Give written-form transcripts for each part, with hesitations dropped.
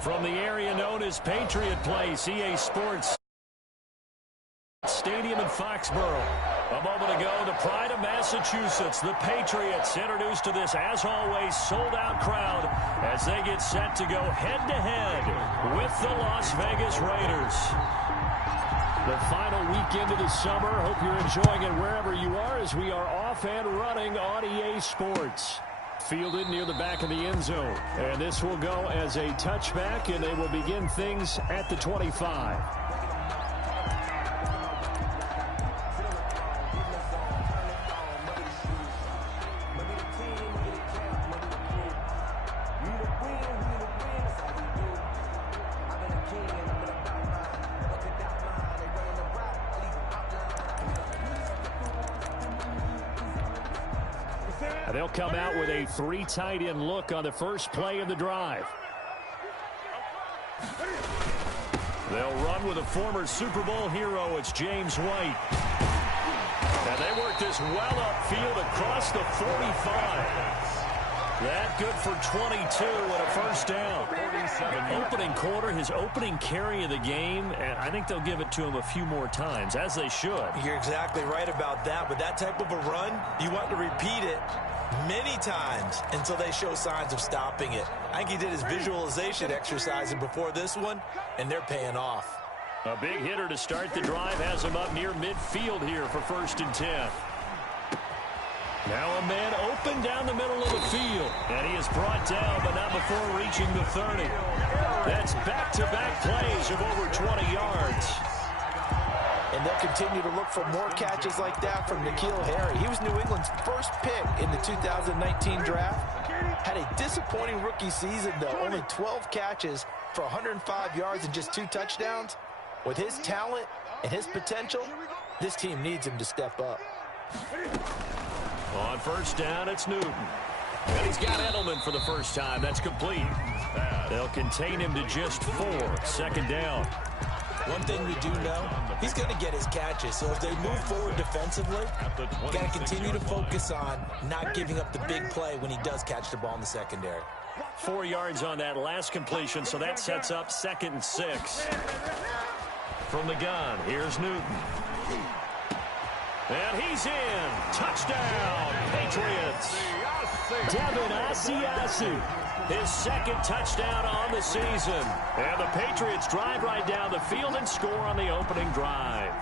From the area known as Patriot Place, EA Sports Stadium in Foxborough. A moment ago, the pride of Massachusetts, the Patriots, introduced to this, as always, sold-out crowd as they get set to go head-to-head with the Las Vegas Raiders. The final weekend of the summer. Hope you're enjoying it wherever you are as we are off and running on EA Sports. Fielded near the back of the end zone. And this will go as a touchback, and they will begin things at the 25. They'll come out with a 3 tight end look on the first play of the drive. They'll run with a former Super Bowl hero. It's James White. And they work this well upfield across the 45. That good for 22 and a first down. Opening quarter, his opening carry of the game, and I think they'll give it to him a few more times, as they should. You're exactly right about that. With that type of a run, you want to repeat it many times until they show signs of stopping it. I think he did his visualization exercise before this one, and they're paying off. A big hitter to start the drive has him up near midfield here for 1st and 10. Now a man open down the middle of the field. And he is brought down, but not before reaching the 30. That's back-to-back plays of over 20 yards. And they'll continue to look for more catches like that from N'Keal Harry. He was New England's first pick in the 2019 draft. Had a disappointing rookie season, though. Only 12 catches for 105 yards and just 2 touchdowns. With his talent and his potential, this team needs him to step up. On first down, it's Newton. And he's got Edelman for the first time. That's complete. They'll contain him to just 4. 2nd down. One thing we do know, he's going to get his catches. So if they move forward defensively, got to continue to focus on not giving up the big play when he does catch the ball in the secondary. 4 yards on that last completion, so that sets up 2nd and 6. From the gun, here's Newton. And he's in. Touchdown, Patriots. Devin Asiasi, his 2nd touchdown on the season. And the Patriots drive right down the field and score on the opening drive.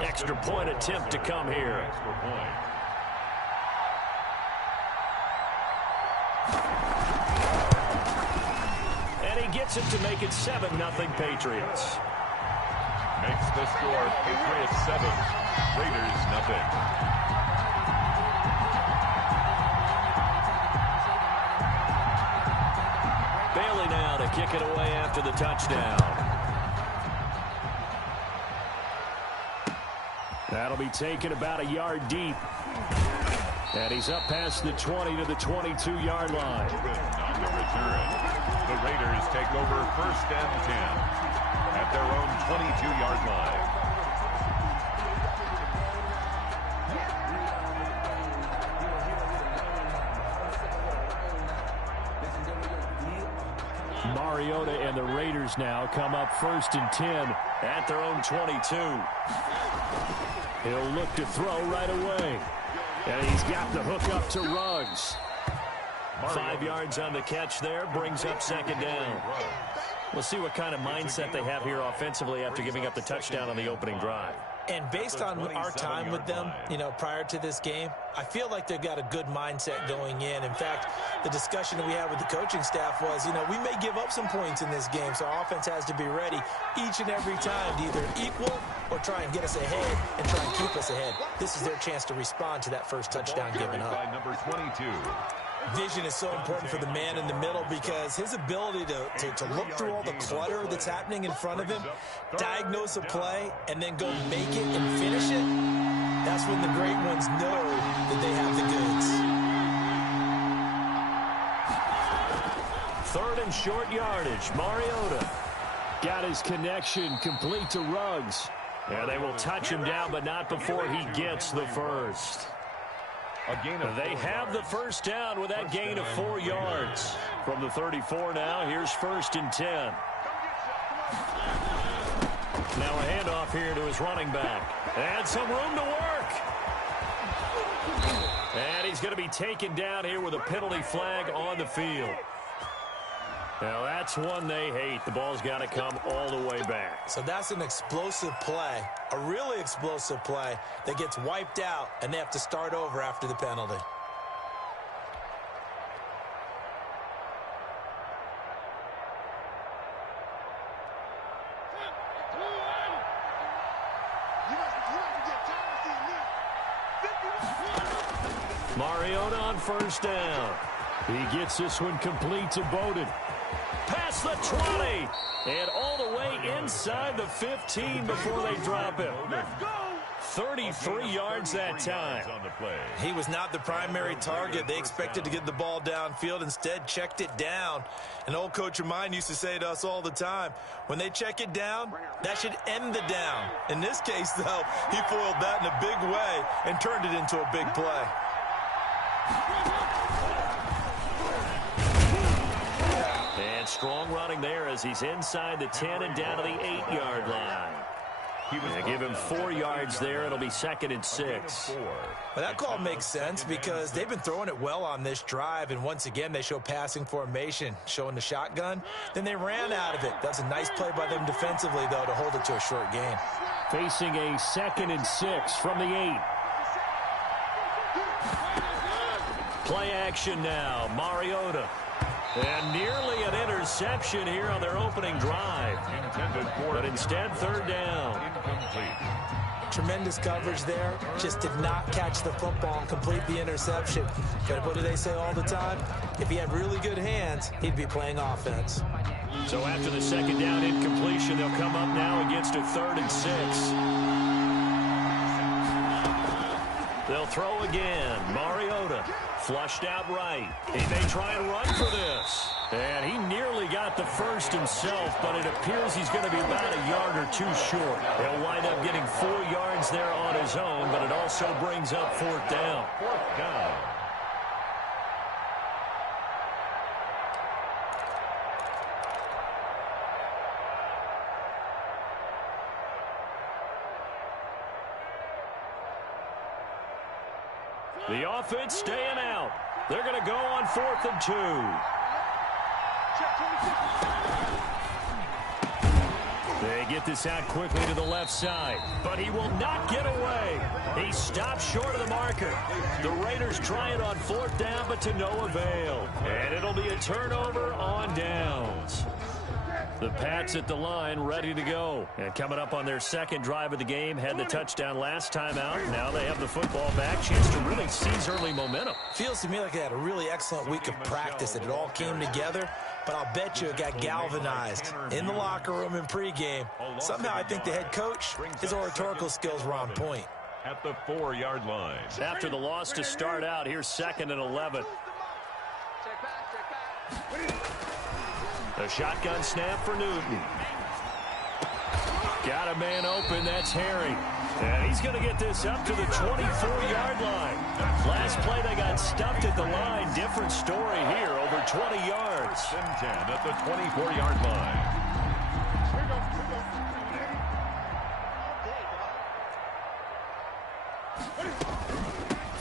Extra point attempt to come here. Gets it to make it 7-0 Patriots. Makes the score Patriots 7, Raiders 0. Bailey now to kick it away after the touchdown. That'll be taken about a yard deep. And he's up past the 20 to the 22-yard line. On the return. The Raiders take over 1st and 10 at their own 22-yard line. Mariota and the Raiders now come up 1st and 10 at their own 22. He'll look to throw right away. And he's got the hook up to Ruggs. 5 yards on the catch there, brings up 2nd down. We'll see what kind of mindset they have here offensively after giving up the touchdown on the opening drive. And based on our time with them, prior to this game, I feel like they've got a good mindset going in. In fact, the discussion that we had with the coaching staff was, we may give up some points in this game, so our offense has to be ready each and every time to either equal or try and get us ahead and try and keep us ahead. This is their chance to respond to that first touchdown given up. By number 22. Vision is so important for the man in the middle because his ability to look through all the clutter that's happening in front of him, diagnose a play, and then go make it and finish it, that's when the great ones know that they have the goods. 3rd and short yardage. Mariota got his connection complete to Ruggs. Yeah, they will touch him down, but not before he gets the first. They have the first down with that gain of 4 yards. From the 34 now, here's 1st and 10. Now a handoff here to his running back. And some room to work. And he's going to be taken down here with a penalty flag on the field. Now, that's one they hate. The ball's got to come all the way back. So that's an explosive play, a really explosive play that gets wiped out, and they have to start over after the penalty. Mariota on 1st down. He gets this one complete to Bowden. Past the 20. And all the way inside the 15 before they drop him. 33 yards that time. He was not the primary target. They expected to get the ball downfield. Instead, checked it down. An old coach of mine used to say to us all the time, when they check it down, that should end the down. In this case, though, he foiled that in a big way and turned it into a big play. And strong running there as he's inside the 10 and down to the 8-yard line. Give him 4 yards there. It'll be 2nd and 6. Well, that call makes sense because they've been throwing it well on this drive, and once again they show passing formation, showing the shotgun. Then they ran out of it. That's a nice play by them defensively, though, to hold it to a short gain. Facing a 2nd and 6 from the 8. Play action now. Mariota. And nearly an interception here on their opening drive. But instead, 3rd down. Tremendous coverage there. Just did not catch the football and complete the interception. But what do they say all the time? If he had really good hands, he'd be playing offense. So after the 2nd down incompletion, they'll come up now against a 3rd and 6. They'll throw again. Mariota flushed out right. He may try and run for this. And he nearly got the first himself, but it appears he's going to be about a yard or 2 short. He'll wind up getting 4 yards there on his own, but it also brings up 4th down. 4th down. The offense staying out. They're going to go on 4th and 2. They get this out quickly to the left side, but he will not get away. He stops short of the marker. The Raiders try it on 4th down, but to no avail. And it'll be a turnover on downs. The Pats at the line, ready to go. And coming up on their 2nd drive of the game, had the touchdown last time out. Now they have the football back. Chance to really seize early momentum. Feels to me like they had a really excellent week of practice, that it all came together. But I'll bet you it got galvanized in the locker room in pregame. Somehow I think the head coach, his oratorical skills were on point. At the 4-yard line. After the loss to start out, here's 2nd and 11. A shotgun snap for Newton. Got a man open. That's Harry. And he's going to get this up to the 24-yard line. Last play, they got stuffed at the line. Different story here, over 20 yards. 10 at the 24-yard line.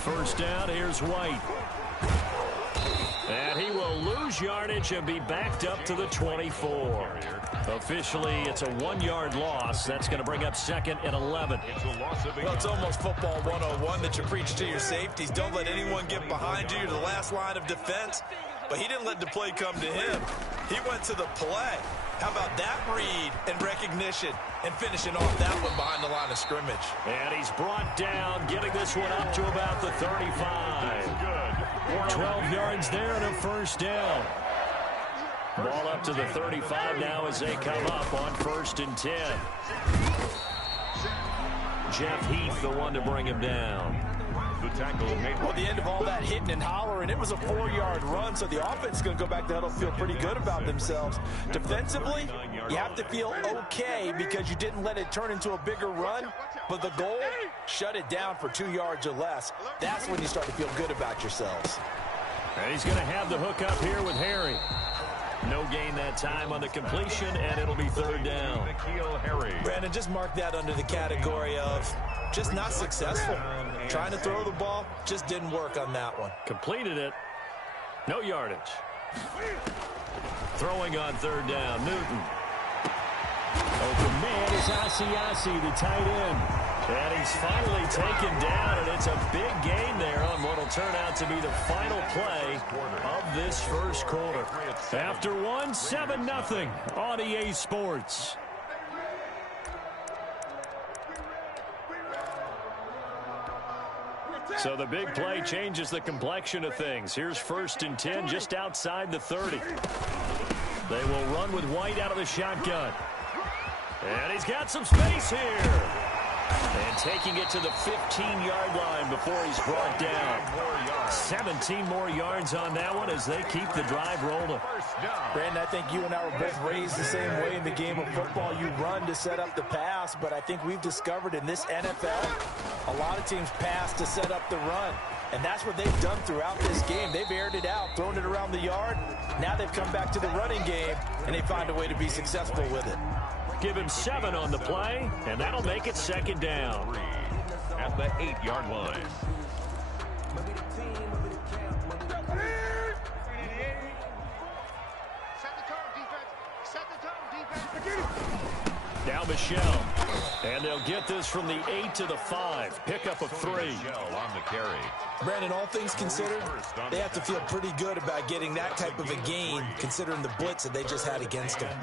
First down, here's White. And he will lose yardage and be backed up to the 24. Officially, it's a 1-yard loss. That's going to bring up 2nd and 11. Well, it's almost football 101 that you preach to your safeties. Don't let anyone get behind you to the last line of defense. But he didn't let the play come to him. He went to the play. How about that read and recognition and finishing off that one behind the line of scrimmage? And he's brought down, getting this one up to about the 35. 12 yards there and a first down. Ball up to the 35 now as they come up on 1st and 10. Jeff Heath, the one to bring him down. The the tackle made. Well, the end of all that hitting and hollering, it was a 4-yard run, so the offense is going to go back to the huddle, feel pretty good about themselves. Defensively, you have to feel okay because you didn't let it turn into a bigger run, but the goal, shut it down for 2 yards or less. That's when you start to feel good about yourselves. And he's going to have the hook up here with Harry. No gain that time on the completion, and it'll be 3rd down. Brandon, just mark that under the category of just not successful. Trying to throw the ball, just didn't work on that one. Completed it. No yardage. Throwing on 3rd down, Newton. Open man is Asiasi, the tight end. And he's finally taken down, and it's a big gain there on what will turn out to be the final play of this first quarter. After one, 7-0 on EA Sports. So the big play changes the complexion of things. Here's 1st and 10 just outside the 30. They will run with White out of the shotgun. And he's got some space here. And taking it to the 15-yard line before he's brought down. 17 more yards on that one as they keep the drive rolling. Brandon, I think you and I were both raised the same way in the game of football. You run to set up the pass, but I think we've discovered in this NFL, a lot of teams pass to set up the run. And that's what they've done throughout this game. They've aired it out, thrown it around the yard. Now they've come back to the running game, and they find a way to be successful with it. Give him 7 on the play, and that'll make it 2nd down. At the 8-yard line. Now Michelle. And they'll get this from the 8 to the 5. Pickup of 3. On the carry. Brandon, all things considered, they have to feel pretty good about getting that type of a gain, considering the blitz that they just had against them.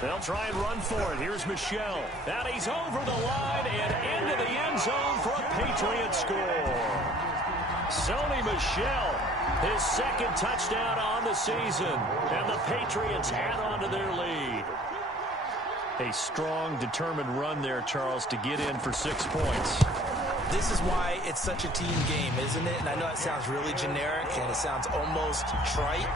They'll try and run for it. Here's Michelle. And he's over the line and into the end zone for a Patriot score. Sony Michel, his 2nd touchdown on the season. And the Patriots add on to their lead. A strong, determined run there, Charles, to get in for 6 points. This is why it's such a team game, isn't it? And I know it sounds really generic and it sounds almost trite,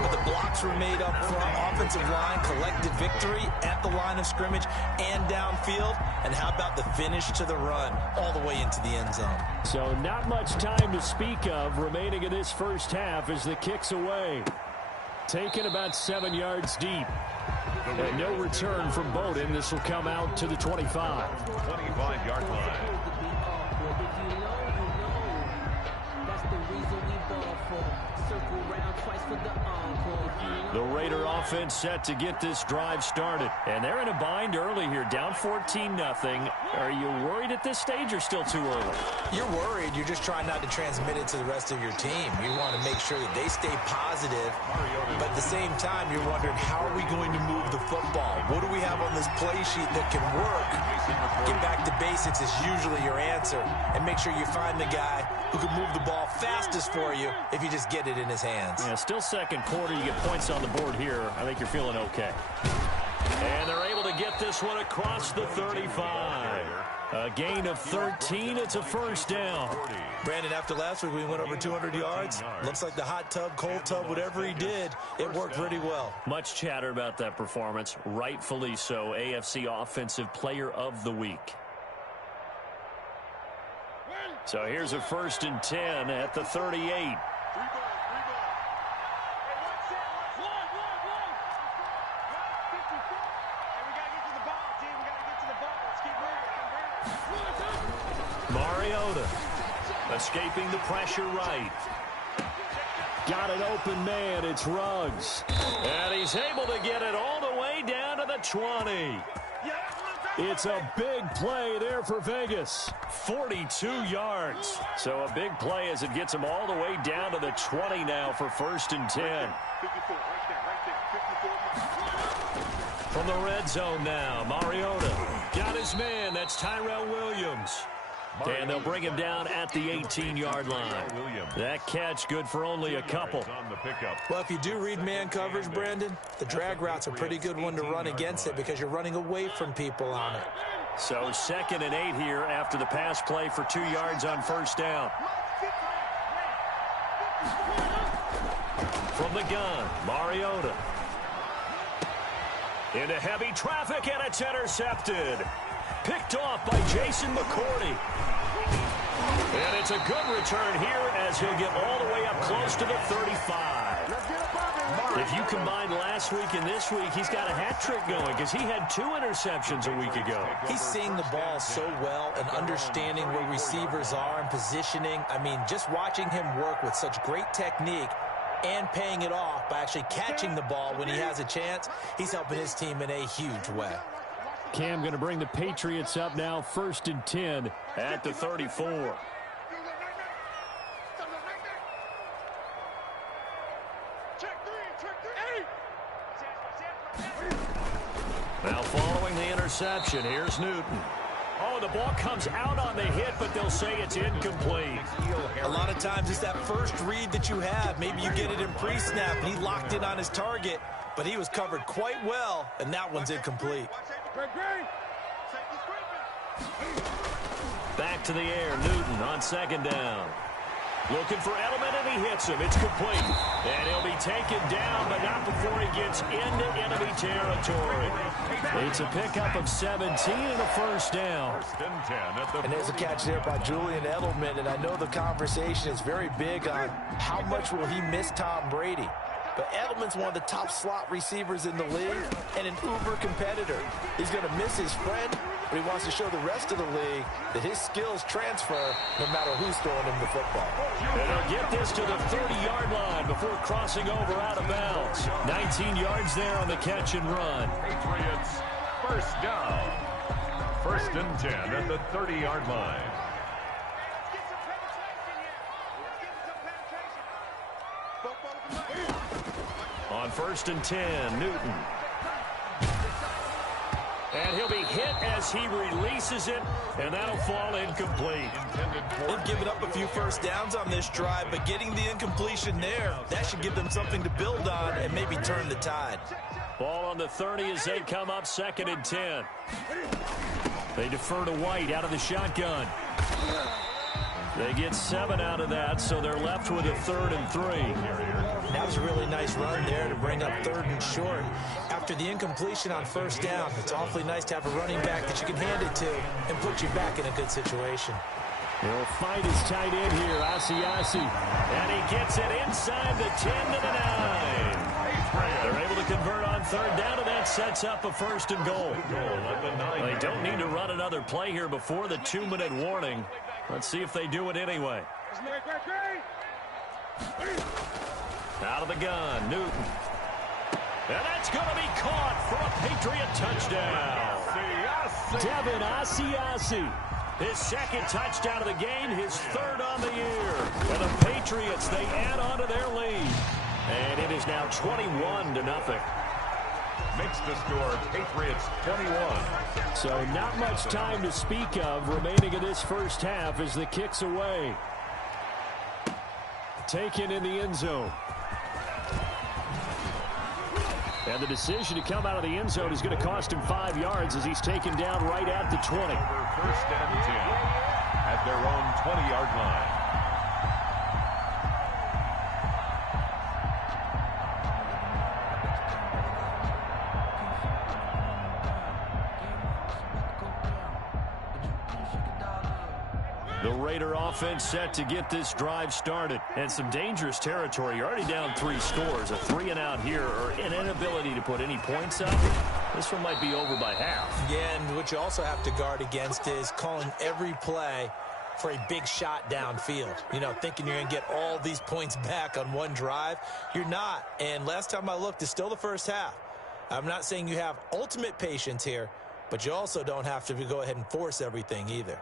but the blocks were made up front, offensive line, collective victory at the line of scrimmage and downfield. And how about the finish to the run all the way into the end zone? So not much time to speak of remaining in this first half as the kick's away. Taken about 7 yards deep. And no return from Bowden. This will come out to the 25. 25-yard line. The Raider offense set to get this drive started. And they're in a bind early here, down 14-0. Are you worried at this stage or still too early? You're worried. You're just trying not to transmit it to the rest of your team. You want to make sure that they stay positive. But at the same time, you're wondering, how are we going to move the football? What do we have on this play sheet that can work? Get back to basics is usually your answer. And make sure you find the guy who can move the ball fastest for you if you just get it in his hands. Yeah, still 2nd quarter. You get points on the board here. I think you're feeling okay. And they're able to get this one across the 35. A gain of 13. It's a 1st down. Brandon, after last week we went over 200 yards. Looks like the hot tub, cold tub, whatever he did, it worked pretty well. Much chatter about that performance. Rightfully so. AFC Offensive Player of the Week. So here's a 1st and 10 at the 38. Mariota escaping the pressure right. Got an open man. It's Ruggs. And he's able to get it all the way down to the 20. It's a big play there for Vegas. 42 yards. So a big play as it gets him all the way down to the 20 now for 1st and 10. From the red zone now, Mariota got his man. That's Tyrell Williams. And they'll bring him down at the 18-yard line. That catch good for only a couple. Well, if you do read man coverage, Brandon, the drag route's a pretty good one to run against it because you're running away from people on it. So 2nd and 8 here after the pass play for 2 yards on first down. From the gun, Mariota. Into heavy traffic, and it's intercepted. Picked off by Jason McCourty. And it's a good return here as he'll get all the way up close to the 35. If you combine last week and this week, he's got a hat trick going because he had 2 interceptions a week ago. He's seeing the ball so well and understanding where receivers are and positioning. I mean, just watching him work with such great technique and paying it off by actually catching the ball when he has a chance, he's helping his team in a huge way. Cam going to bring the Patriots up now, 1st and 10 at the 34. Now following the interception, here's Newton. Oh, the ball comes out on the hit, but they'll say it's incomplete. A lot of times it's that first read that you have. Maybe you get it in pre-snap, and he locked in on his target, but he was covered quite well, and that one's incomplete. Back to the air, Newton on 2nd down. Looking for Edelman, and he hits him. It's complete. And he'll be taken down, but not before he gets into enemy territory. It's a pickup of 17 and a first down. And there's a catch there by Julian Edelman, and I know the conversation is very big on how much will he miss Tom Brady. But Edelman's one of the top slot receivers in the league and an uber competitor. He's going to miss his friend, but he wants to show the rest of the league that his skills transfer no matter who's throwing him the football. And they'll get this to the 30-yard line before crossing over out of bounds. 19 yards there on the catch and run. Patriots, first down. 1st and 10 at the 30-yard line. On 1st and 10, Newton. And he'll be hit as he releases it, and that'll fall incomplete. They've given up a few first downs on this drive, but getting the incompletion there, that should give them something to build on and maybe turn the tide. Ball on the 30 as they come up 2nd and 10. They defer to White out of the shotgun. They get 7 out of that, so they're left with a 3rd and 3. That was a really nice run there to bring up 3rd and short. After the incompletion on first down, it's awfully nice to have a running back that you can hand it to and put you back in a good situation. He'll fight his tight end here, Asiasi. And he gets it inside the 10 to the 9. They're able to convert on 3rd down, and that sets up a 1st and goal. They don't need to run another play here before the 2-minute warning. Let's see if they do it anyway. Out of the gun, Newton. And that's going to be caught for a Patriot touchdown. Devin Asiasi. His 2nd touchdown of the game, his 3rd on the year. And the Patriots, they add on to their lead. And it is now 21-0. Makes the score Patriots 21. So not much time to speak of remaining in this first half as the kick's away. Taken in the end zone. And the decision to come out of the end zone is going to cost him 5 yards as he's taken down right at the 20. Over 1st and 10 at their own 20-yard line. The Raider offense set to get this drive started. And some dangerous territory. You're already down 3 scores. A 3-and-out here, or an inability to put any points up. This one might be over by half. Yeah, and what you also have to guard against is calling every play for a big shot downfield. You know, thinking you're going to get all these points back on one drive. You're not. And last time I looked, it's still the first half. I'm not saying you have ultimate patience here, but you also don't have to go ahead and force everything either.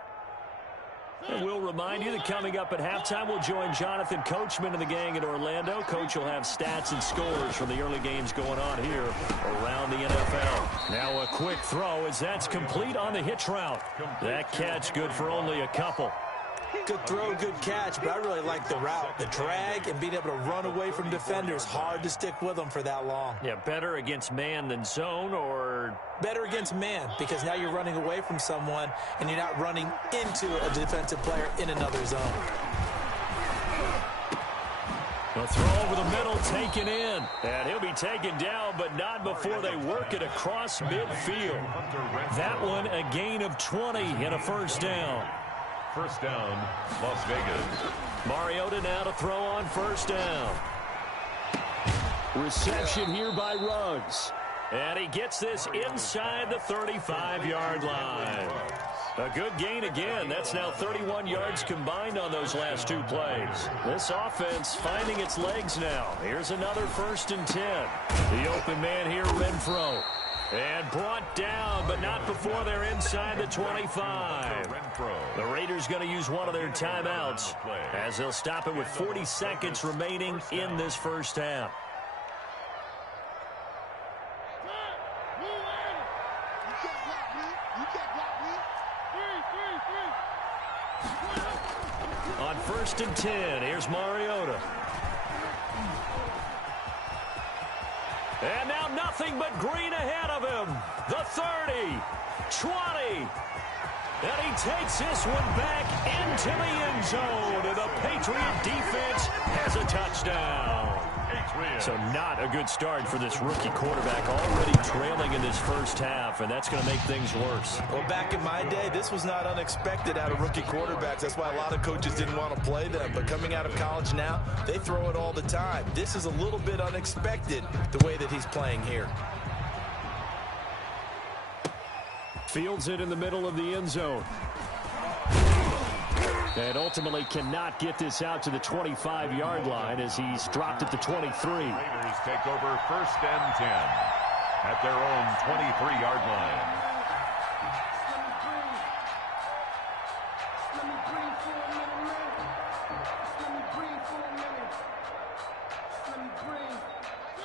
And we'll remind you that coming up at halftime, we'll join Jonathan Coachman and the gang in Orlando. Coach will have stats and scores from the early games going on here around the NFL. Now a quick throw as that's complete on the hitch route. That catch good for only a couple. Good throw, good catch, but I really like the route. The drag and being able to run away from defenders. Hard to stick with them for that long. Yeah, better against man than zone, or better against man, because now you're running away from someone and you're not running into a defensive player in another zone. The throw over the middle, taken in. And he'll be taken down, but not before they work it across midfield. That one, a gain of 20 and a first down. First down, Las Vegas. Mariota now to throw on first down. Reception here by Ruggs. And he gets this inside the 35-yard line. A good gain again. That's now 31 yards combined on those last two plays. This offense finding its legs now. Here's another 1st and 10. The open man here, Renfro. And brought down, but not before they're inside the 25. The Raiders going to use one of their timeouts as they'll stop it with 40 seconds remaining in this first half. On 1st and 10, here's Mariota. And now nothing but green ahead of him. The 30, 20. And he takes this one back into the end zone. And the Patriot defense has a touchdown. So not a good start for this rookie quarterback, already trailing in this first half, and that's going to make things worse. Well, back in my day, this was not unexpected out of rookie quarterbacks. That's why a lot of coaches didn't want to play them. But coming out of college now, they throw it all the time. This is a little bit unexpected, the way that he's playing here. Fields it in the middle of the end zone. And ultimately cannot get this out to the 25-yard line as he's dropped at the 23. Raiders take over 1st and 10 at their own 23-yard line.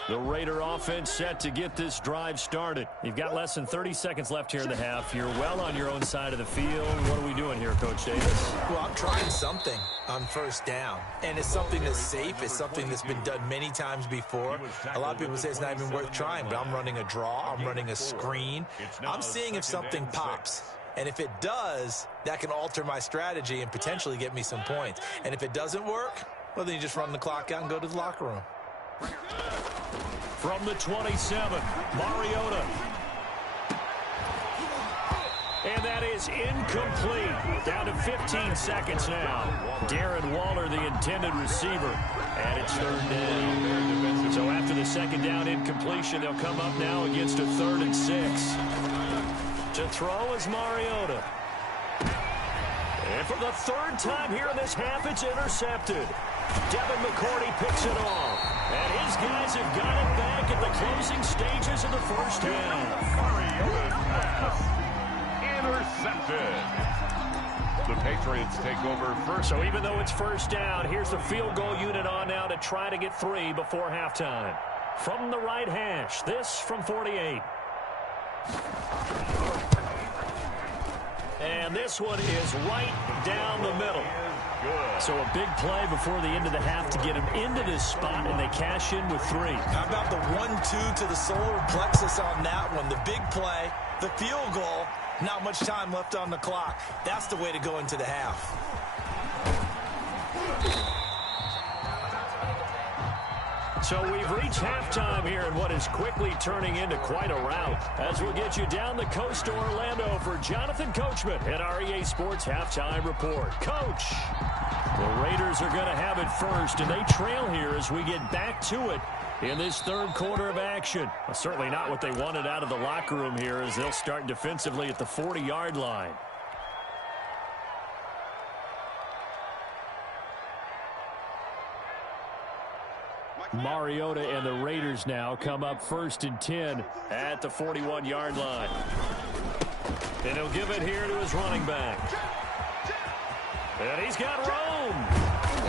The Raider offense set to get this drive started. You've got less than 30 seconds left here in the half. You're well on your own side of the field. What are we doing here, Coach Davis? Well, I'm trying something on first down. And it's something that's safe. It's something that's been done many times before. A lot of people say it's not even worth trying, but I'm running a draw. I'm running a screen. I'm seeing if something pops. And if it does, that can alter my strategy and potentially get me some points. And if it doesn't work, well, then you just run the clock out and go to the locker room. From the 27, Mariota. And that is incomplete. Down to 15 seconds now. Darren Waller, the intended receiver. And it's 3rd down. So after the second down incompletion, they'll come up now against a 3rd and 6. To throw is Mariota. And for the 3rd time here in this half, it's intercepted. Devin McCourty picks it off. And his guys have got it back at the closing stages of the first half. Mariota's pass intercepted. The Patriots take over first. So even though it's first down, here's the field goal unit on now to try to get 3 before halftime. From the right hash, this from 48. And this one is right down the middle. So a big play before the end of the half to get him into this spot, and they cash in with 3. How about the 1-2 to the solar plexus on that one? The big play, the field goal, not much time left on the clock. That's the way to go into the half. So we've reached halftime here in what is quickly turning into quite a rout. As we'll get you down the coast to Orlando for Jonathan Coachman at our EA Sports Halftime Report. Coach, the Raiders are going to have it first, and they trail here as we get back to it in this 3rd quarter of action. Well, certainly not what they wanted out of the locker room here as they'll start defensively at the 40-yard line. Mariota and the Raiders now come up 1st and 10 at the 41-yard line. And he'll give it here to his running back. And he's got room.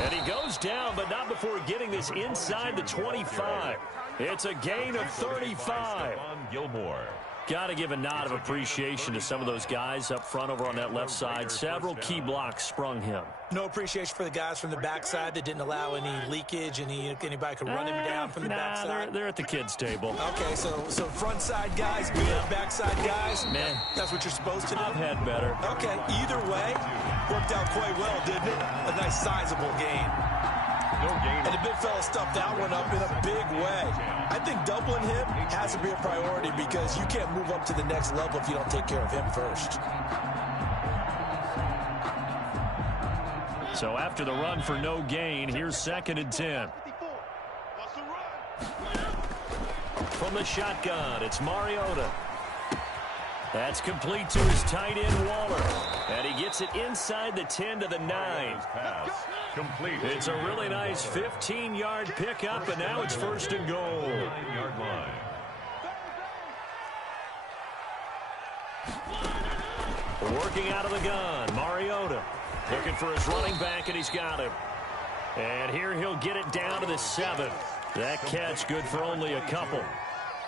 And he goes down, but not before getting this inside the 25. It's a gain of 35. Gilmore. Got to give a nod of appreciation to some of those guys up front over on that left side. Several key blocks sprung him. No appreciation for the guys from the backside that didn't allow any leakage, anybody could run him down from the backside. They're at the kids' table. Okay, so front side guys, good. Backside guys, man, that's what you're supposed to do. I've had better. Okay, either way, worked out quite well, didn't it? A nice sizable gain. No gain. And the big fella stuffed that one up in a big way. I think doubling him has to be a priority because you can't move up to the next level if you don't take care of him first. So after the run for no gain, here's 2nd and 10. From the shotgun, it's Mariota. That's complete to his tight end, Waller. And he gets it inside the 10 to the 9. Complete. It's a really nice 15-yard pickup, and now it's 1st and goal. 9-yard line. Working out of the gun, Mariota. Looking for his running back, and he's got him. And here he'll get it down to the 7. That catch good for only a couple.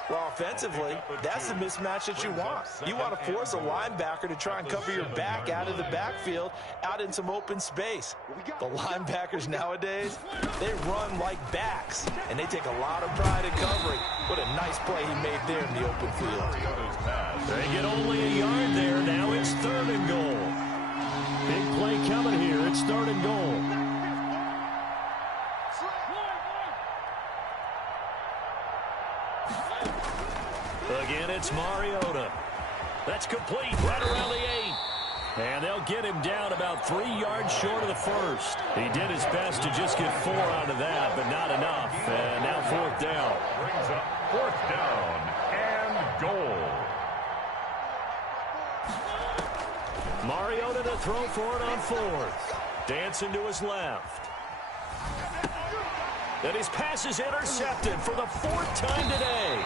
Well, offensively, that's the mismatch that you want. You want to force a linebacker to try and cover your back out of the backfield, out in some open space. The linebackers nowadays, they run like backs, and they take a lot of pride in covering. What a nice play he made there in the open field. They get only a yard there. Now it's 3rd and goal. Big play coming here. It's 3rd and goal. Again, it's Mariota. That's complete right around the 8. And they'll get him down about 3 yards short of the 1st. He did his best to just get 4 out of that, but not enough. And now 4th down. Brings up 4th down and goal. Mariota to throw for it on 4th. Dancing to his left. And his pass is intercepted for the 4th time today.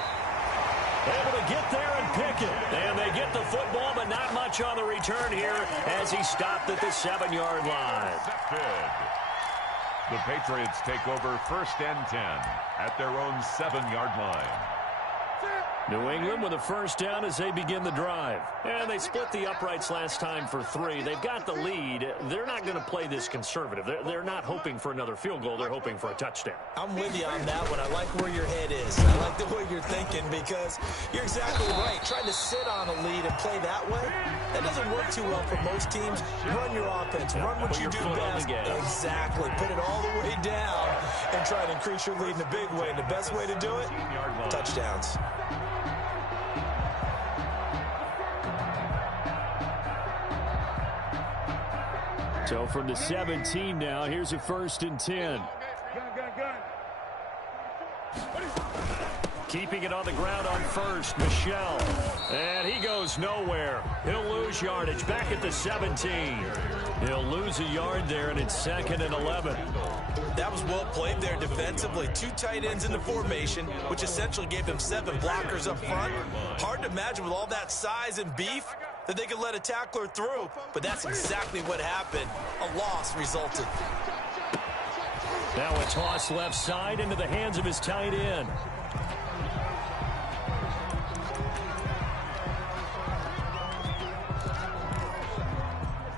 Able to get there and pick it. And they get the football, but not much on the return here as he stopped at the 7-yard line. The Patriots take over 1st and 10 at their own 7-yard line. New England with a 1st down as they begin the drive. And they split the uprights last time for 3. They've got the lead. They're not going to play this conservative. They're not hoping for another field goal. They're hoping for a touchdown. I'm with you on that one. I like where your head is. I like the way you're thinking because you're exactly right. Trying to sit on a lead and play that way, that doesn't work too well for most teams. Run your offense. Run what you do best. Exactly. Put it all the way down and try to increase your lead in a big way. And the best way to do it, touchdowns. So from the 17 now, here's a 1st and 10. Keeping it on the ground on 1st, Michel. And he goes nowhere. He'll lose yardage back at the 17. He'll lose a yard there, and it's 2nd and 11. That was well played there defensively. 2 tight ends in the formation, which essentially gave them 7 blockers up front. Hard to imagine with all that size and beef that they could let a tackler through, but that's exactly what happened. A loss resulted. Now a toss left side into the hands of his tight end.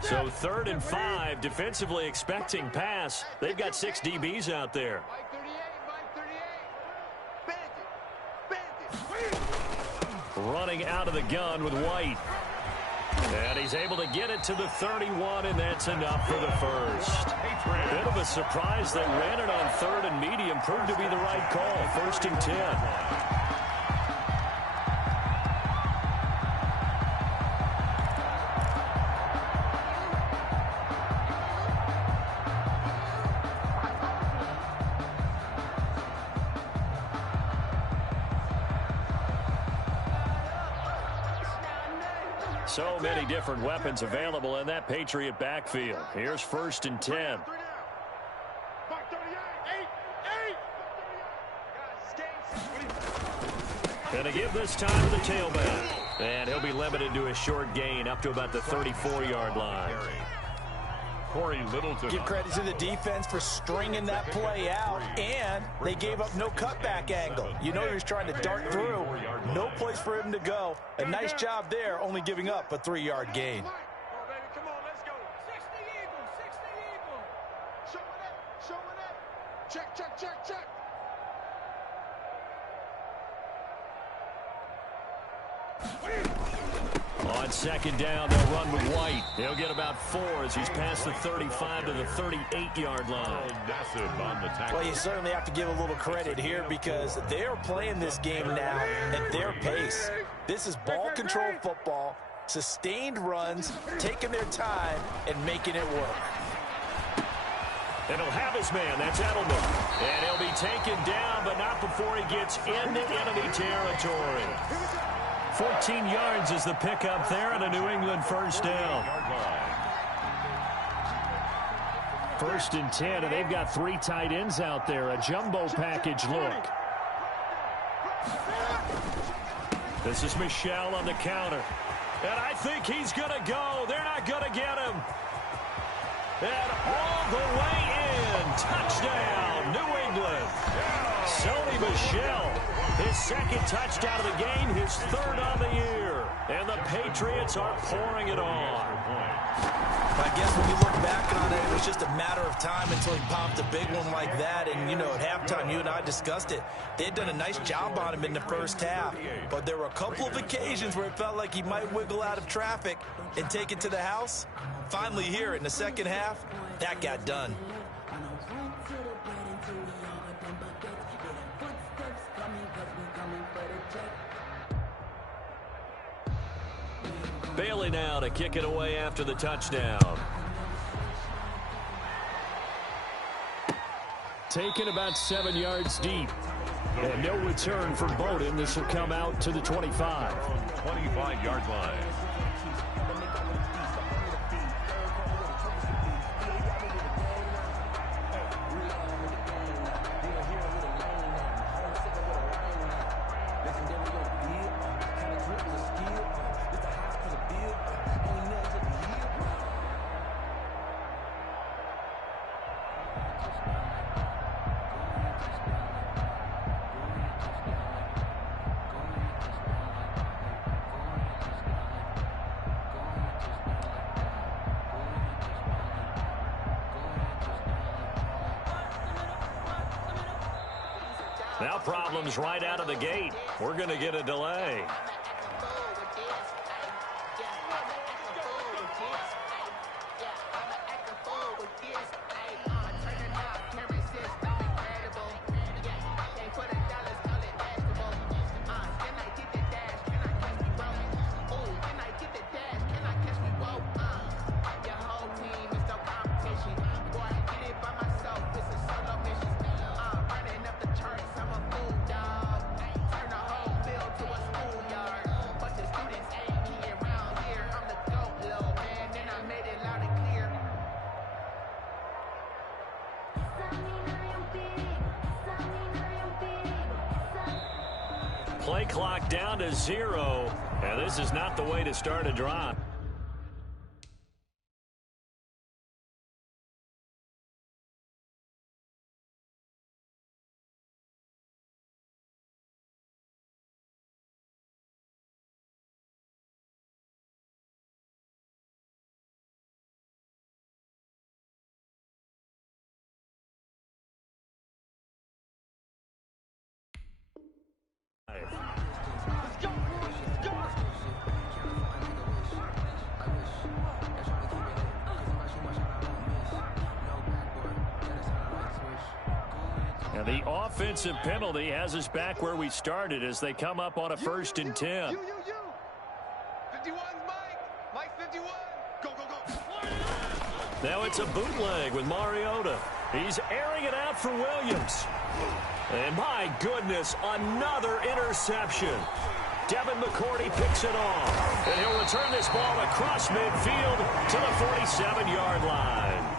So 3rd and 5, defensively expecting pass. They've got 6 DBs out there. Running out of the gun with White. And he's able to get it to the 31, and that's enough for the 1st. Bit of a surprise. They ran it on 3rd and medium. Proved to be the right call. 1st and 10. So many different weapons available in that Patriot backfield. Here's 1st and 10. And a give this time to the tailback. And he'll be limited to a short gain up to about the 34-yard line. Give credit to the defense for stringing that play out, and they gave up no cutback angle. You know he was trying to dart through. No place for him to go. A nice job there, only giving up a 3-yard gain. Come on, let's go. 60 Eagles, 60 Eagles. Show it up, show it up. Check, check, check, check. On second down, they'll run with White. He'll get about 4 as he's past the 35 to the 38-yard line. Well, you certainly have to give a little credit here because they're playing this game now at their pace. This is ball control football, sustained runs, taking their time, and making it work. And he'll have his man. That's Edelman. And he'll be taken down, but not before he gets into enemy territory. 14 yards is the pickup there and a New England first down. 1st and 10, and they've got 3 tight ends out there. A jumbo package look. This is Michel on the counter. And I think he's going to go. They're not going to get him. And all the way in. Touchdown, New England. Sony Michel, his 2nd touchdown of the game, his 3rd on the year. And the Patriots are pouring it on. I guess when you look back on it, it was just a matter of time until he popped a big one like that. And, you know, at halftime, you and I discussed it. They had done a nice job on him in the first half. But there were a couple of occasions where it felt like he might wiggle out of traffic and take it to the house. Finally here in the second half, that got done. Bailey now to kick it away after the touchdown. Taken about 7 yards deep. And no return for Bowden. This will come out to the 25. 25-yard line. Now problems right out of the gate. We're going to get a delay. Play clock down to 0, and this is not the way to start a drive. And the offensive penalty has us back where we started as they come up on a 1st and 10. 51's Mike 51. Go, go, go. Now it's a bootleg with Mariota. He's airing it out for Williams. And my goodness, another interception. Devin McCourty picks it off. And he'll return this ball across midfield to the 47-yard line.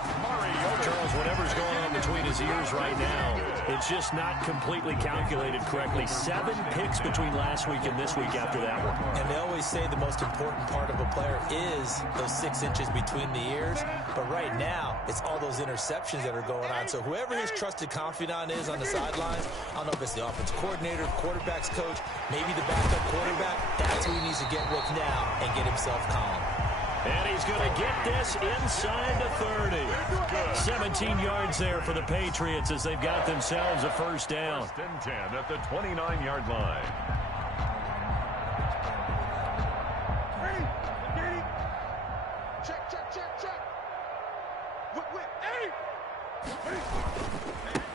Charles, whatever's going on between his ears right now, it's just not completely calculated correctly. 7 picks between last week and this week after that one. And they always say the most important part of a player is those 6 inches between the ears. But right now, it's all those interceptions that are going on. So whoever his trusted confidant is on the sidelines, I don't know if it's the offense coordinator, quarterback's coach, maybe the backup quarterback, that's who he needs to get with now and get himself calm. And he's going to get this inside the 30. 17 yards there for the Patriots as they've got themselves a first down. First and 10 at the 29-yard line. Check, check, check, check. Whip. Hey!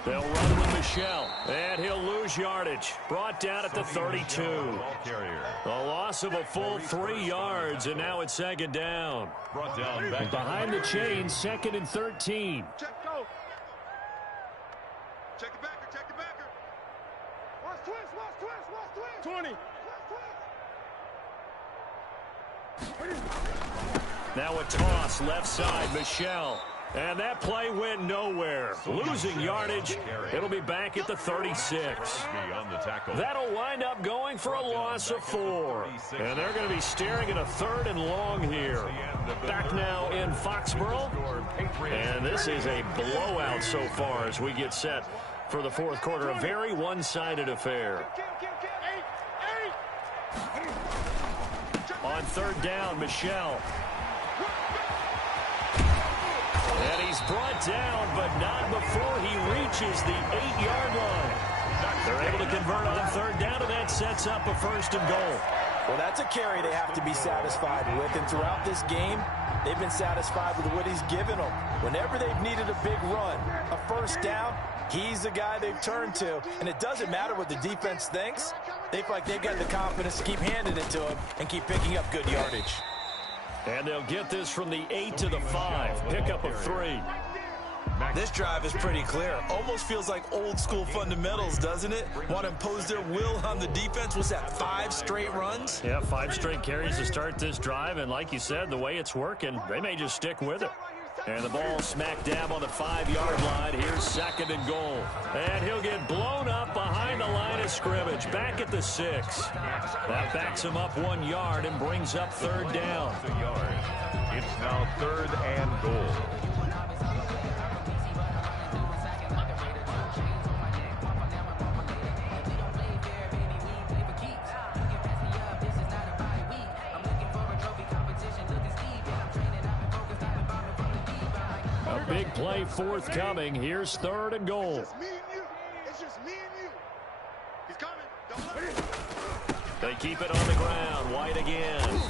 They'll run with Michelle, and he'll lose yardage. Brought down at the 32. A loss of a full 3 yards, and now it's second down. Brought down back Behind the chains, second and 13. Check, go. Check the backer. Watch twist. 20. Now a toss left side, Michelle. And that play went nowhere. Losing yardage. It'll be back at the 36. That'll wind up going for a loss of 4. And they're going to be staring at a 3rd and long here. Back now in Foxborough. And this is a blowout so far as we get set for the fourth quarter. A very one-sided affair. On 3rd down, Michelle. And he's brought down, but not before he reaches the 8-yard line. They're able to convert on 3rd down, and that sets up a 1st and goal. Well, that's a carry they have to be satisfied with. And throughout this game, they've been satisfied with what he's given them. Whenever they've needed a big run, a 1st down, he's the guy they've turned to. And it doesn't matter what the defense thinks. They feel like they've got the confidence to keep handing it to him and keep picking up good yardage. And they'll get this from the 8 to the 5. Pickup of 3. This drive is pretty clear. Almost feels like old school fundamentals, doesn't it? Want to impose their will on the defense. Was that 5 straight runs? Yeah, 5 straight carries to start this drive. And like you said, the way it's working, they may just stick with it. And the ball smack dab on the 5-yard line. Here's 2nd and goal. And he'll get blown up behind the line of scrimmage. Back at the 6. That backs him up 1 yard and brings up 3rd down. It's now 3rd and goal. Big play forthcoming. Here's 3rd and goal. It's just me and you. He's coming. Don't let him. They keep it on the ground. White again.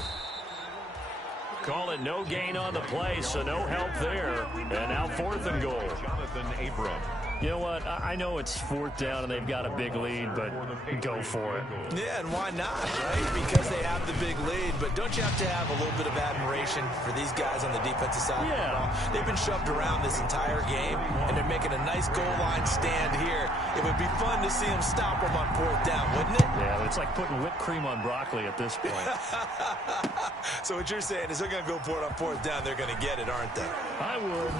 Call it no gain on the play, so no help there. And now 4th and goal. Jonathan Abram. You know what? I know it's 4th down and they've got a big lead, but go for it. Yeah, and why not, right? Because they have the big lead. But don't you have to have a little bit of admiration for these guys on the defensive side? Yeah. They've been shoved around this entire game, and they're making a nice goal line stand here. It would be fun to see them stop them on 4th down, wouldn't it? Yeah, it's like putting whipped cream on broccoli at this point. So what you're saying is they're going to go for it on 4th down. They're going to get it, aren't they? I would.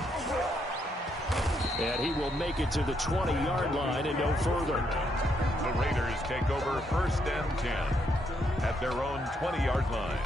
And he will make it to the 20-yard line and no further. The Raiders take over 1st and 10 at their own 20-yard line.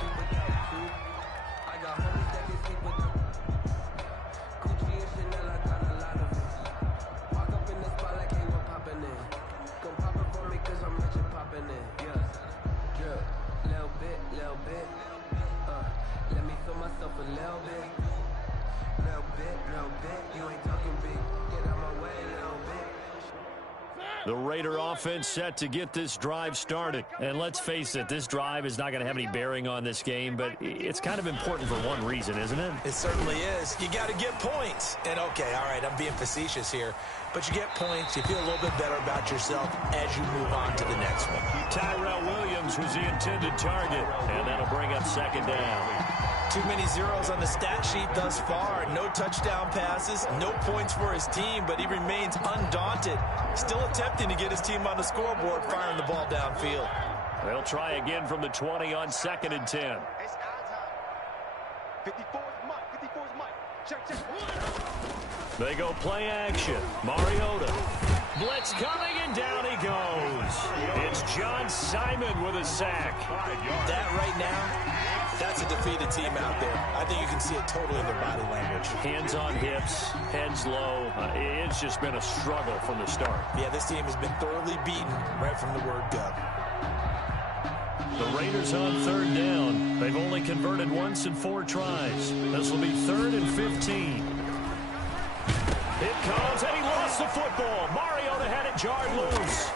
The Raider offense set to get this drive started. And let's face it, this drive is not going to have any bearing on this game, but it's kind of important for one reason, isn't it? It certainly is. You got to get points. And, okay, all right, I'm being facetious here, but you get points, you feel a little bit better about yourself as you move on to the next one. Tyrell Williams was the intended target, and that'll bring up 2nd down. Too many zeros on the stat sheet thus far. No touchdown passes, no points for his team, but he remains undaunted. Still attempting to get his team on the scoreboard, firing the ball downfield. They'll try again from the 20 on 2nd and 10. It's our time. 54 is Mike. 54 is Mike. Check. They go play action. Mariota. Blitz coming, and down he goes. It's John Simon with a sack. That right now That's a defeated team out there. I think you can see it totally in their body language. Hands on hips, heads low. It's just been a struggle from the start. Yeah, this team has been thoroughly beaten right from the word go. The Raiders on third down. They've only converted once in 4 tries. This will be 3rd and 15. It comes, and he lost the football. Mariota had it jarred loose.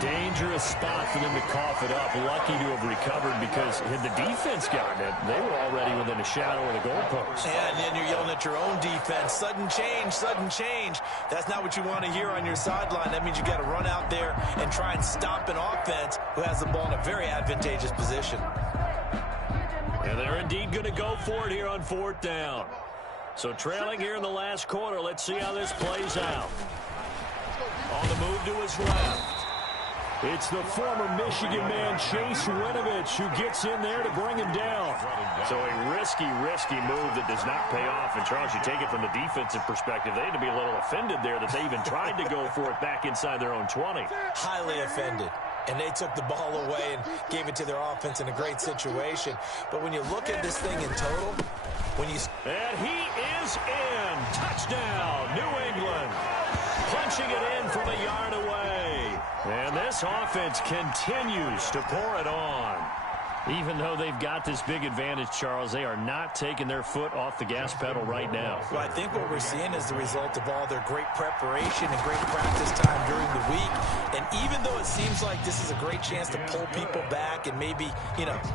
Dangerous spot for them to cough it up. Lucky to have recovered because had the defense gotten it, they were already within a shadow of the goalpost. And then you're yelling at your own defense. Sudden change, sudden change. That's not what you want to hear on your sideline. That means you got to run out there and try and stop an offense who has the ball in a very advantageous position. And they're indeed going to go for it here on 4th down. So trailing here in the last quarter, let's see how this plays out. On the move to his left. It's the former Michigan man, Chase Winovich, who gets in there to bring him down. So a risky move that does not pay off. And, Charles, you take it from the defensive perspective, they had to be a little offended there that they even tried to go for it back inside their own 20. Highly offended. And they took the ball away and gave it to their offense in a great situation. But when you look at this thing in total, and he is in. Touchdown, New England. Punching it in from a yard away. And this offense continues to pour it on. Even though they've got this big advantage, Charles, they are not taking their foot off the gas pedal right now. Well, I think what we're seeing is the result of all their great preparation and great practice time during the week. And even though it seems like this is a great chance to pull people back and maybe,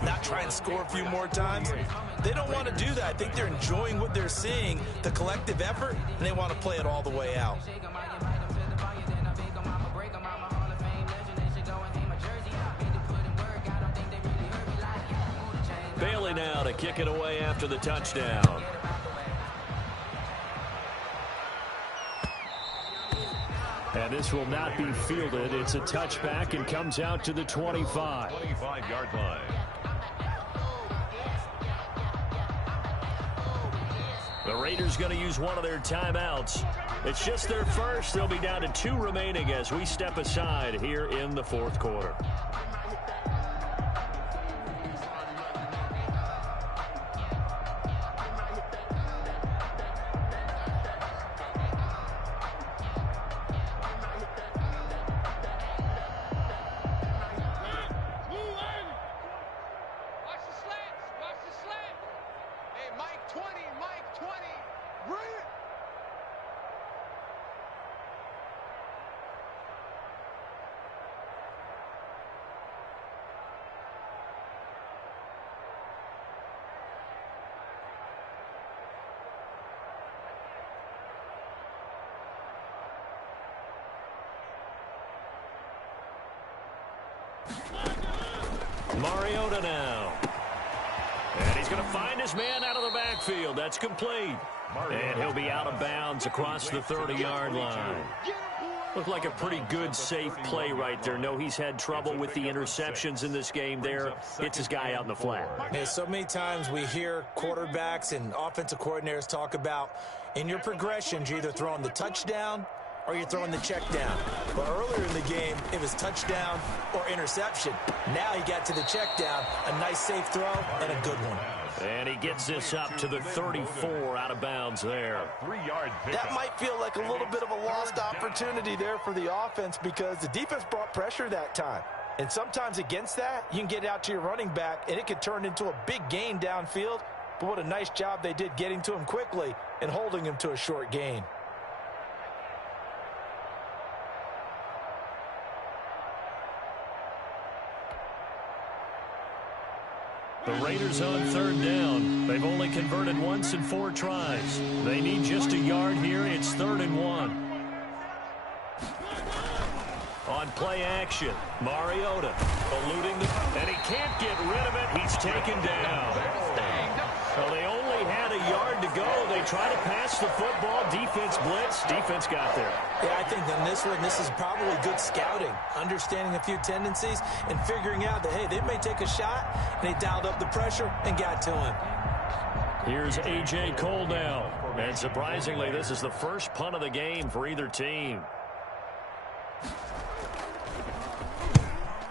not try and score a few more times, they don't want to do that. I think they're enjoying what they're seeing, the collective effort, and they want to play it all the way out. Bailey now to kick it away after the touchdown. And this will not be fielded. It's a touchback and comes out to the 25. 25-yard line. The Raiders going to use one of their timeouts. It's just their first. They'll be down to 2 remaining as we step aside here in the 4th quarter. Mariota now. And he's going to find his man out of the backfield. That's complete. And he'll be out of bounds across the 30-yard line. Looked like a pretty good, safe play right there. No, he's had trouble with the interceptions in this game there. Hits his guy out in the flat. Hey, so many times we hear quarterbacks and offensive coordinators talk about in your progressions, you're either throwing the touchdown or you're throwing the check down. But earlier in the game, it was touchdown or interception. Now he got to the check down, a nice safe throw, and a good one. And he gets this up to the 34 out of bounds there. 3-yard pickup. That might feel like a little bit of a lost opportunity there for the offense because the defense brought pressure that time. And sometimes against that, you can get it out to your running back, and it could turn into a big gain downfield. But what a nice job they did getting to him quickly and holding him to a short gain. The Raiders on third down. They've only converted once in 4 tries. They need just a yard here. It's 3rd and 1. On play action, Mariota eluding the, and he can't get rid of it. He's taken down. Well, they only had a yard to go. They try to pass the football. Defense blitz. Defense got there. Yeah, I think on this one, this is probably good scouting, understanding a few tendencies and figuring out that, hey, they may take a shot, and they dialed up the pressure and got to him. Here's A.J. Cole now. And surprisingly, this is the first punt of the game for either team.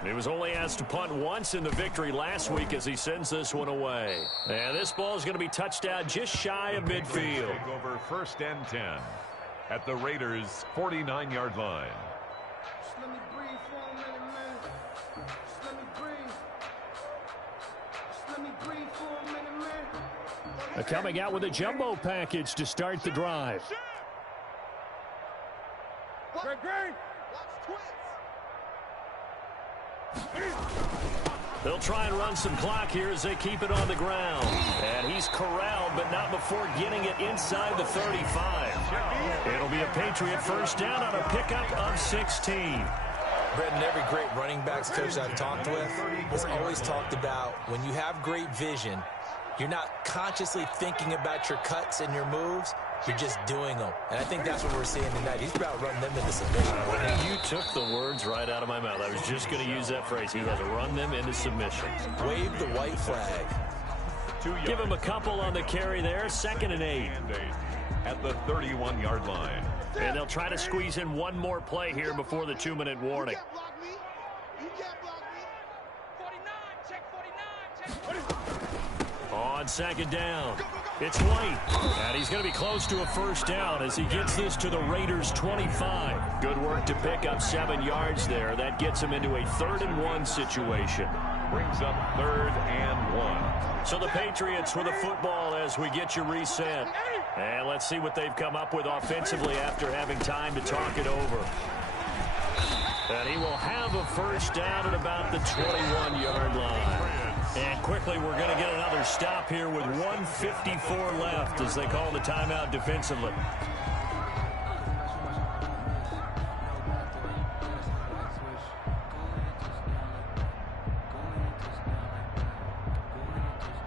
He was only asked to punt once in the victory last week as he sends this one away. And this ball is going to be touchdown just shy of midfield. Take over 1st and 10 at the Raiders' 49-yard line. Just let me breathe for a minute, man. Just let me breathe. Just let me breathe for a minute, man. They're coming out with a jumbo package to start the drive. Greg, watch twins. They'll try and run some clock here as they keep it on the ground. And he's corralled, but not before getting it inside the 35. It'll be a Patriot first down on a pickup of 16. Brendan, every great running backs coach I've talked with has always talked about when you have great vision, you're not consciously thinking about your cuts and your moves. You're just doing them. And I think that's what we're seeing tonight. He's about to run them into submission. You took the words right out of my mouth. I was just going to use that phrase. He has run them into submission. Wave the white flag. Give him a couple on the carry there. 2nd and 8. At the 31-yard line. And they'll try to squeeze in one more play here before the 2-minute warning. You can't block me. 49, check 49, On 2nd down, it's White. And he's going to be close to a first down as he gets this to the Raiders' 25. Good work to pick up 7 yards there. That gets him into a 3rd and 1 situation. Brings up 3rd and 1. So the Patriots with a football as we get you reset. And let's see what they've come up with offensively after having time to talk it over. And he will have a first down at about the 21-yard line. And quickly, we're going to get another stop here with 1:54 left as they call the timeout defensively.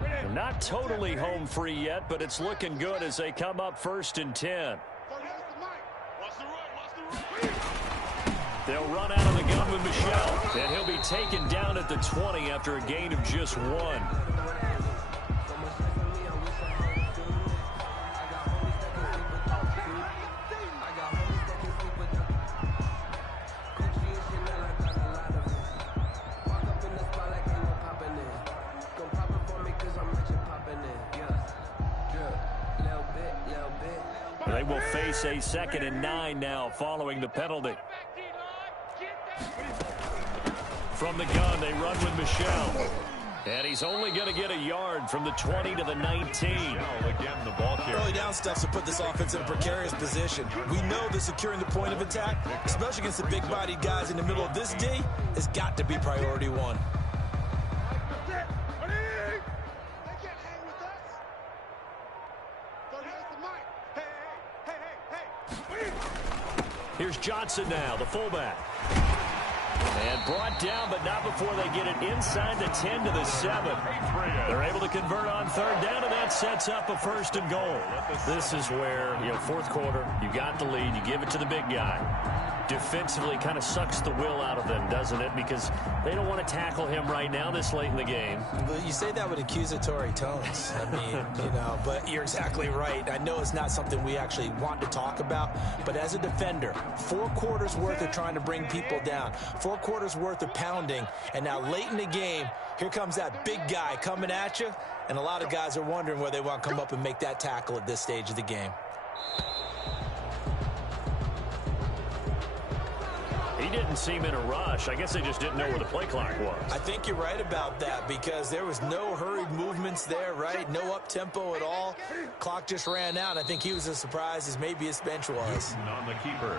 They're not totally home free yet, but it's looking good as they come up 1st and 10. They'll run out of the gun with Michelle, and he'll be taken down at the 20 after a gain of just 1. They will face a 2nd and 9 now following the penalty. From the gun, they run with Michelle. And he's only going to get a yard from the 20 to the 19. Again, the ball carrier. Early down stuff to put this offense in a precarious position. We know that securing the point of attack, especially against the big-bodied guys in the middle of this D, has got to be priority 1. Here's Johnson now, the fullback. And brought down, but not before they get it inside the 10 to the 7. They're able to convert on 3rd down, and that sets up a 1st and goal. This is where, 4th quarter, you got the lead, you give it to the big guy. Defensively kind of sucks the will out of them, doesn't it? Because they don't want to tackle him right now this late in the game. Well, you say that with accusatory tones. I mean, but you're exactly right. I know it's not something we actually want to talk about, but as a defender, 4 quarters worth of trying to bring people down, 4 quarters worth of pounding, and now late in the game, here comes that big guy coming at you, and a lot of guys are wondering whether they want to come up and make that tackle at this stage of the game. He didn't seem in a rush. I guess they just didn't know where the play clock was. I think you're right about that because there was no hurried movements there, right? No up-tempo at all. Clock just ran out. I think he was as surprised as maybe his bench was. On the keeper.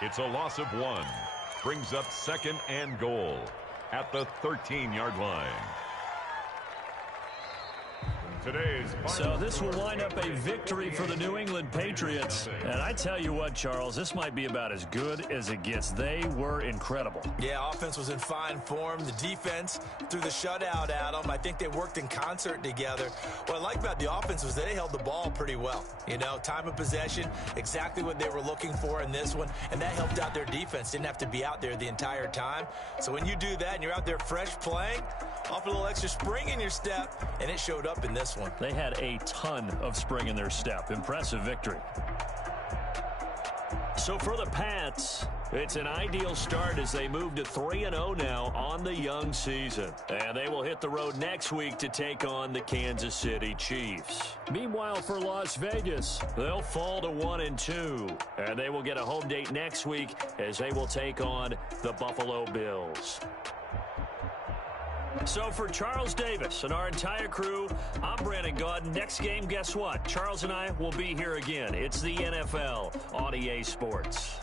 It's a loss of 1. Brings up 2nd and goal at the 13-yard line. So this will wind up a victory for the New England Patriots. And I tell you what, Charles, this might be about as good as it gets. They were incredible. Yeah, offense was in fine form. The defense threw the shutout at them. I think they worked in concert together. What I like about the offense was they held the ball pretty well. Time of possession, exactly what they were looking for in this one. And that helped out their defense. Didn't have to be out there the entire time. So when you do that and you're out there fresh playing, off a little extra spring in your step, and it showed up in this one. They had a ton of spring in their step. Impressive victory. So for the Pats, It's an ideal start as they move to 3-0 now on the young season. And they will hit the road next week to take on the Kansas City Chiefs. Meanwhile, for Las Vegas, they'll fall to 1-2. And they will get a home date next week as they will take on the Buffalo Bills. So for Charles Davis and our entire crew, I'm Brandon Gaudin. Next game, guess what? Charles and I will be here again. It's the NFL on EA Sports.